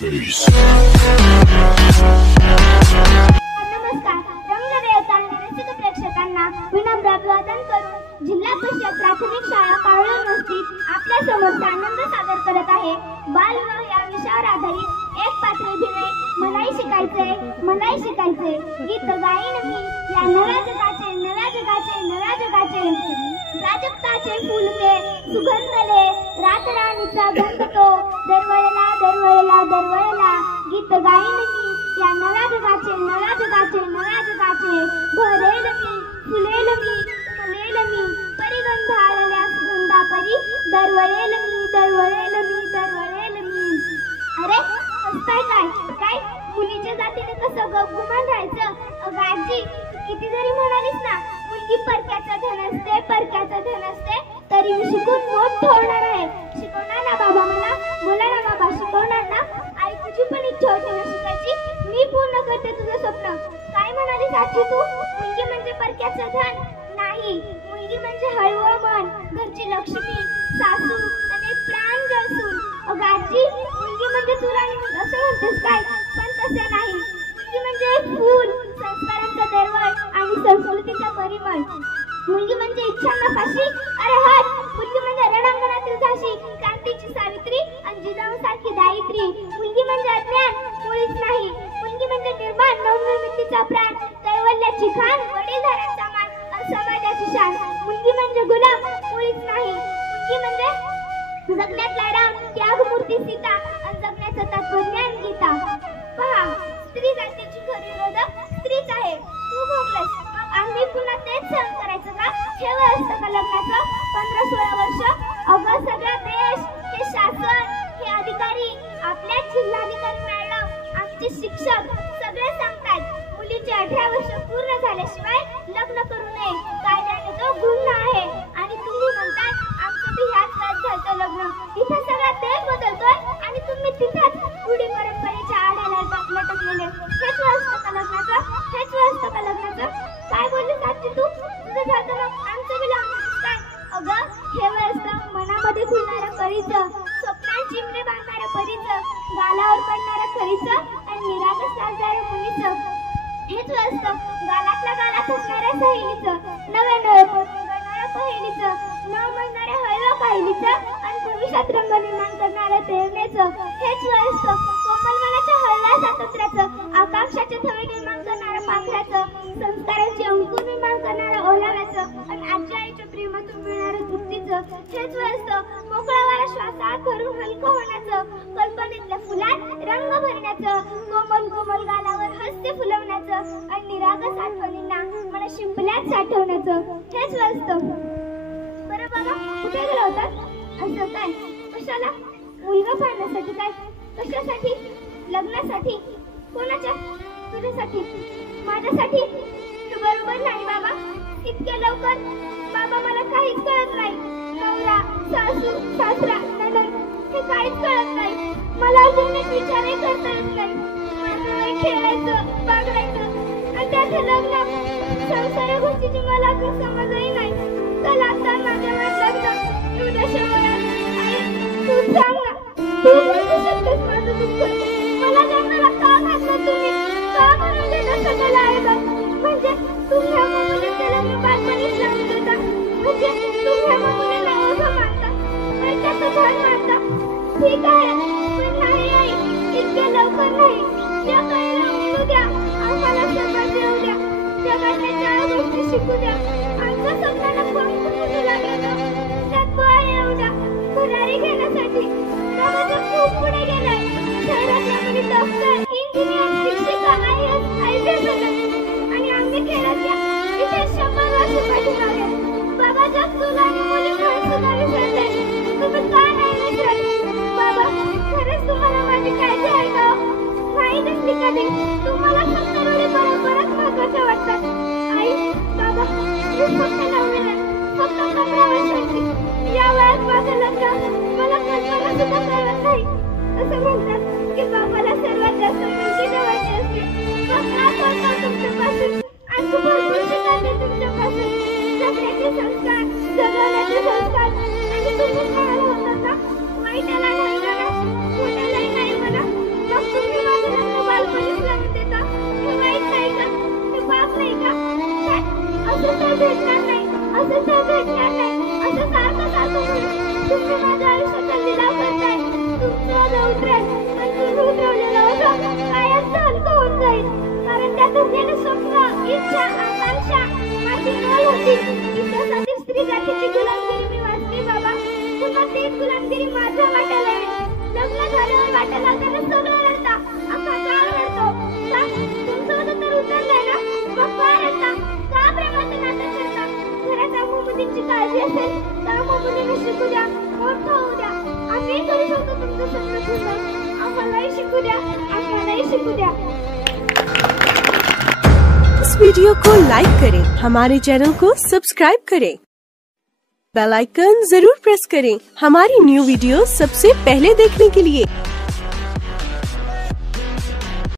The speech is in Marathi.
Peace. नमस्कार. रंगदेवता रसिक प्रेक्षकांना विनम्र अभिवादन करून जिल्हा परिषद प्राथमिक शाळा कावळण वस्तीत आपल्या समोर आनंद सादर करत आहे. बालविवाह या विषयावर आधारित एक पात्र अभिनय मलाही शिकायचे गीत गाईन मी या नव्या जगाचे प्राजक्ताचे फुलके सुगंधले रातराणीचा गंध तो दरवळला गीत गाईन मी या नव्या जगाचे भरेल मी फुलेल मी परिगंध आलेल्या सुगंधा परी दरवळेल मी. अरे काय मुलीच्या जातीने कसं गुमान राहायचं? अगं आजी, किती जरी म्हणालीस ना मुलगी परक्याचा धन असते तरी मी शिकून मोठ होणार आहे. शिकवणार ना बाबा मला? बोला ना बाबा, शिकवणार ना? आई, तुझी पण इच्छा होती ना शिकायची? मी पूर्ण करते तुझं स्वप्न. काय म्हणालीस आजी तू? मुलगी म्हणजे परक्याचं धन नाही, मुलगी म्हणजे हळवं मन, घरची लक्ष्मी, सासू आणि प्रांजळ सून. अगं आजी, मुलगी म्हणजे तू राणी असं म्हणतेस काय? पण तसे नाही. मुलगी म्हणजे फूल, संस्कारांचा दरवळ आणि संस्कृतीचा परिमळ. मुलगी म्हणजे इच्छांना फाशी. अरे हट! मुलगी म्हणजे रणांगणातील झाशी, क्रांतीची सावित्री आणि जिजाऊसारखी दायित्री. मुलगी म्हणजे अज्ञान, मुळीच नाही. मुलगी म्हणजे निर्माण, नवनिर्मितीचा प्राण, कैवल्याची खाण, वडीलधाऱ्यांचा मान आणि समाजाची शान. मुलगी म्हणजे गुलाम, मुळीच नाही. मुलगी म्हणजे जगण्यातला राम, त्यागमूर्ती सीता आणि जगण्याचं तत्वज्ञान गीता. पहा, स्त्री जातीची खरी विरोधक स्त्रीच आहे. तू भोगलेस, मग आम्ही पुन्हा तेच सहन करायचं का? हे वय असतं का लग्नाचं? 15-16 वर्ष? अगं, सगळा देश, हे शासन, हे अधिकारी, आपल्याच जिल्हाधिकारी मॅडम, आमचे शिक्षक सगळे सांगतायत मुलीचे 18 वर्ष पूर्ण झाल्याशिवाय लग्न करू नये. कायद्याने तो गुन्हा आहे. आणि तुम्ही म्हणताय आमचं बी ह्याच वयात झालं लग्न. इथे सगळा देश बदलतोय आणि तुम्ही तिथेच रूढी परंपरेच्या आड्याला लटकलेले. हेच असतं का लग्नाचं? काय बोललीस आजी तू? तुझं झालं मग आमचं बी लग्न काय? अगं, हे वय असतं मनामध्ये खुलणारं कळीचं, स्वप्नात चिमणे बांधणारं परीचं, गालावर पडणारं खरीचं आणि निरागस लाजणाऱ्या मुलीचं. हेच वय असतं गालातल्या गालात असणाऱ्या सहेलीचं, नव्या करणाऱ्या पहिलीचं, न म्हणणाऱ्या हळव्या काहिलीचं आणि भविष्यात रंग निर्माण करणाऱ्या प्रेरणेचं. हेच वय असतं कोमल मनाच्या हळव्या स्वातंत्र्याचं, आकांक्षाचे थवे निर्माण करणाऱ्या पाखराचं, संस्कारांची अंकुर निर्माण करणाऱ्या ओलाव्याचं आणि आजी आईच्या प्रेमातून मिळणाऱ्या तृप्तीचं. हेच वय असतं मोकळा वारा श्वासात भरून हलकं होण्याचं, कल्पनेतल्या फुलात रंग भरण्याचं, कोमल गालावर हास्य फुलवण्याचं आणि निरागस आठवणींना मला शिंपल्यात साठवण्याचं. हेच वय असतं. बरं बाबा, कुठे गेला होतात? असं काय? कशाला? मुलगा पाहण्यासाठी काय? कशासाठी? लग्नासाठी? कोणाच्या? तुझ्यासाठी? माझ्यासाठी? हे बरोबर नाही बाबा. इतक्या लवकर बाबा मला काहीच कळत नाही. नवरा, सासू, सासरा, नणंद हे काहीच कळत नाही. मला अजून एक विचारही करता येत नाही. माझं वय खेळायचं, बागडायचं आणि त्यात लग्न, संसार या गोष्टीची मला अजून समजही नाही. चल आता माझ्या लग्न उद्याच्या वयात. तू सांग ना, तू बोलू शकतेस माझं दुःख? मला जन्माला का घातलं तुम्ही? का म्हणून दिलं सगळ्याला आहे बघ? म्हणजे तुम्ही ह्या मुलीचे लग्न बालपणीच लावून देता? म्हणजे तुम्ही ह्या मुलीला ओझं मानता, पैशाचं धन मानता? ठीक आहे, पण नाही आई, इतक्या लवकर नाही. त्या काहीला उठू द्या, आम्हाला सगळं देऊ द्या, जगातल्या 4 गोष्टी शिकू द्या. आमच्या स्वप्नाला कोण कुठे लागलं त्यात बळ येऊ द्या. भरारी घेण्यासाठी बाबा जग खूप पुढे गेलाय. शहरातल्या मुली डॉक्टर, इंजिनियर, शिक्षिका, IAS आणि आम्ही खेळातल्या इथे 100 वर्ष पाठीमागे. बाबा जग तुला आणि मुली म्हणून सुद्धा विसरले. तुम्ही का नाही विसरत? बाबा, खरंच तुम्हाला माझी काळजी आहे का? नाही दिसली कधी. तुम्हाला फक्त रूढी परंपराच महत्वाच्या वाटतात. आई, बाबा, मी फक्त नववीला, फक्त 15 वर्षाची. या वयात माझं लग्न मला कल्पना सुद्धा करत नाही. असं म्हणतात की बाबाला सर्वात जास्त मुलगी जवळची असते. तुमच्यापासून आणि तू भरपूर शिकायचे तुमच्यापासून. जगण्याचे संस्कार, जगवण्याचे संस्कार आणि तुम्ही म्हणाला होता का वाईटाला नाही म्हणा, खोट्यालाही नाही म्हणा, आयुष्याचा लिलाव करताय. तुमचं उतरेल पण तुम्ही उतरवलेलं ओझं कायमचं हलकं होऊन जाईल. कारण त्यात असलेले स्वप्न, इच्छा, आकांक्षा माझी मोल होती. इतिहासातील स्त्री जातीची गुलामगिरी मी वाचली बाबा. पुन्हा तीच गुलामगिरी माझ्या वाट्याला येईल. लग्न झाल्यावर वाट्याला त्याला सगळं रडता, अख्खा गाव रडतो. का तुमचं होतं तर उतरलंय ना, मग का रडता? का प्रेमाचं नातं करता? घराच्या मोमुदींची काळजी असेल तर मोमुदीने शिकू द्या, मोठं होऊ द्या. आम्ही करू शकतो तुमचं स्वप्न पूर्ण. आम्हालाही शिकू द्या, आम्हालाही शिकू द्या. इस वीडियो को लाइक करें, हमारे चैनल को सब्सक्राइब करें, बेल आइकन जरूर प्रेस करें हमारी न्यू वीडियो सबसे पहले देखने के लिए।